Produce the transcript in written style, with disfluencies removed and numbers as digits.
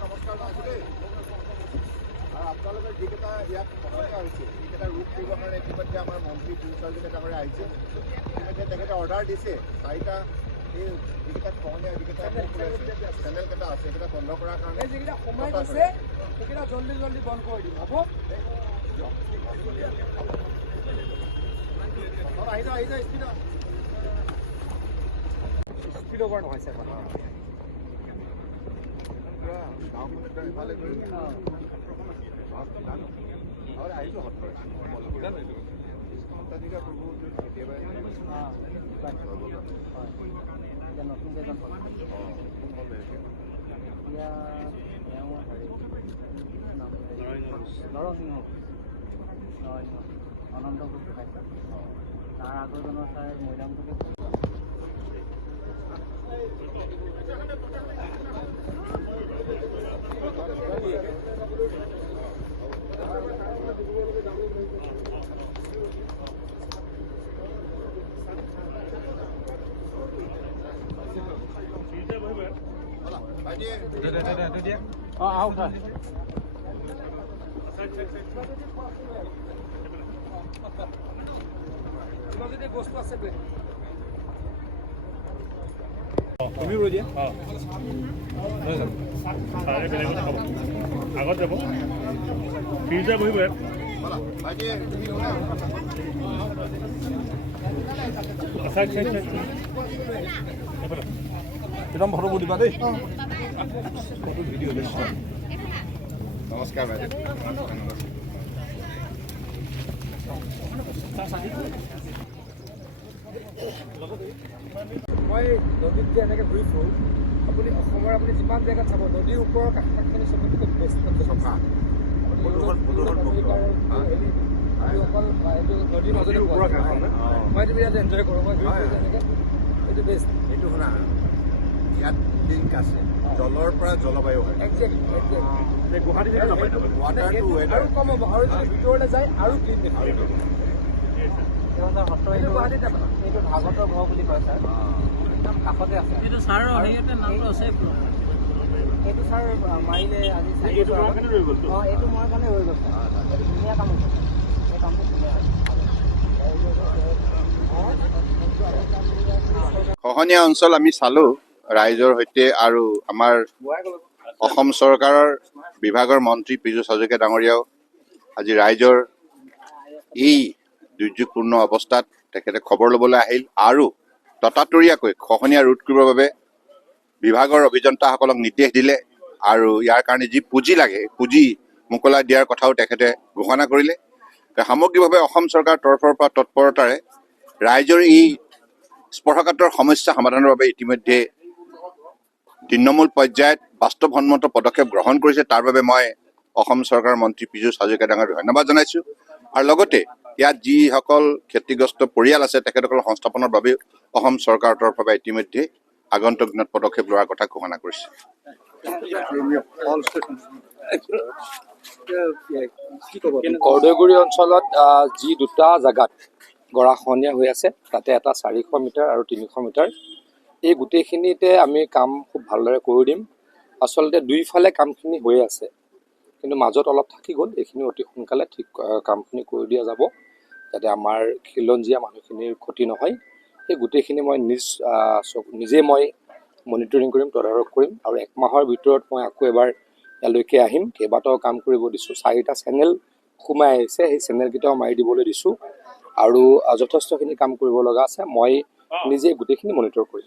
নমস্কাৰ জনাইছোঁ দেই। আৰু আপোনালোকে যিকেইটা ইয়াত সমস্যা হৈছে এইকেইটা ৰোধ কৰিবৰ কাৰণে ইতিমধ্যে আমাৰ মন্ত্ৰী পীযুষ ডাঙৰীয়া আহিছে। ইতিমধ্যে তেখেতে অৰ্ডাৰ দিছে 4টা এই যিকেইটা খহনীয়া যিকেইটা চেনেলকেইটা আছে সেইকেইটা বন্ধ কৰাৰ কাৰণে যিকেইটা সময় আছে সেইকেইটা জলদি জলদি বন্ধ কৰি দিম হ'ব। আহিছা স্পীড অভাৰ নহয় স্যাৰ গাঁওখন এফালে কৰি আহিছোঁ সত্তাধিকা প্ৰভু কেতিয়াবা নতুনকৈ এজন নৰসিংহ অনন্ত গোহাঁই তাৰ আগৰজনৰ ছাৰ মৈদামটোকে আহক ছাৰ যদি বস্তু আছে তুমি ৰৈ দিয়া আগত যাব ফ্ৰিজে বহিব একদম ফটো দিবা দেই ফটো ভিডিঅ' নমস্কাৰ বাইদেউ। মই নদীত যে এনেকৈ ঘূৰি ফুৰোঁ আপুনি অসমৰ আপুনি যিমান জেগাত চাব নদীৰ ওপৰৰ কাষখিনি চবতকৈ বেষ্ট চফা অকল এইটো নদীৰ মাজতে মই এইটো বিৰাট এনজয় কৰোঁ মই এনেকৈ এইটো বেষ্ট। এইটো শুনা ইয়াত লিংক আছে জলৰ পৰা জলবায়ু হয় গুৱাহাটী ৱাটাৰ আৰু কম হ'ব আৰু যদি ভিতৰলৈ যায় আৰু ক্লিন দেখিব। গুৱাহাটীত এইটো ভাগৱতৰ ঘৰ বুলি কয় ছাৰ একদম কাষতে আছে। এইটো ছাৰৰ হেৰিয়তে নামটো আছে এইটো ছাৰ মাৰিলে আজি এইটো মোৰ কাৰণে হৈ গ'ল এইটো ধুনীয়া কাম হৈছে এই কামটো ধুনীয়া খহনীয়া অঞ্চল আমি চালোঁ ৰাইজৰ সৈতে আৰু আমাৰ অসম চৰকাৰৰ বিভাগৰ মন্ত্ৰী পীযুষ হাজৰিকা ডাঙৰীয়াও আজি ৰাইজৰ এই দুৰ্যোগপূৰ্ণ অৱস্থাত তেখেতে খবৰ ল'বলৈ আহিল আৰু ততাতৰীয়াকৈ খহনীয়া ৰোধ কৰিবৰ বাবে বিভাগৰ অভিযন্তাসকলক নিৰ্দেশ দিলে আৰু ইয়াৰ কাৰণে যি পুঁজি লাগে পুঁজি মোকলাই দিয়াৰ কথাও তেখেতে ঘোষণা কৰিলে। সামগ্ৰিকভাৱে অসম চৰকাৰৰ তৰফৰ পৰা তৎপৰতাৰে ৰাইজৰ এই স্পৰ্শকাতৰ সমস্যা সমাধানৰ বাবে ইতিমধ্যে তৃণমূল পৰ্যায়ত বাস্তৱসন্মত পদক্ষেপ গ্ৰহণ কৰিছে। তাৰ বাবে মই অসম চৰকাৰৰ মন্ত্ৰী পীযুষ হাজৰিকা ডাঙৰীয়াক ধন্যবাদ জনাইছোঁ আৰু লগতে ইয়াত যিসকল ক্ষতিগ্ৰস্ত পৰিয়াল আছে তেখেতসকলৰ সংস্থাপনৰ বাবে অসম চৰকাৰৰ তৰফৰ পৰা ইতিমধ্যে আগন্তুক দিনত পদক্ষেপ লোৱাৰ কথা ঘোষণা কৰিছে। কৰ্দৈগুৰি অঞ্চলত যি দুটা জেগাত গৰাখহনীয়া হৈ আছে তাতে এটা 400 মিটাৰ আৰু 300 মিটাৰ এই গোটেইখিনিতে আমি কাম খুব ভালদৰে কৰি দিম। আচলতে দুইফালে কামখিনি হৈ আছে কিন্তু মাজত অলপ থাকি গ'ল এইখিনি অতি সোনকালে ঠিক কামখিনি কৰি দিয়া যাব যাতে আমাৰ খিলঞ্জীয়া মানুহখিনিৰ ক্ষতি নহয়। সেই গোটেইখিনি মই নিজে মই মনিটৰিং কৰিম তদাৰক কৰিম আৰু 1 মাহৰ ভিতৰত মই আকৌ এবাৰ ইয়ালৈকে আহিম। কেইবাটাও কাম কৰিব দিছোঁ 4টা চেনেল সোমাই আহিছে সেই চেনেলকেইটাও মাৰি দিবলৈ দিছোঁ আৰু যথেষ্টখিনি কাম কৰিব লগা আছে মই নিজে গোটেইখিনি মনিটৰ কৰিম।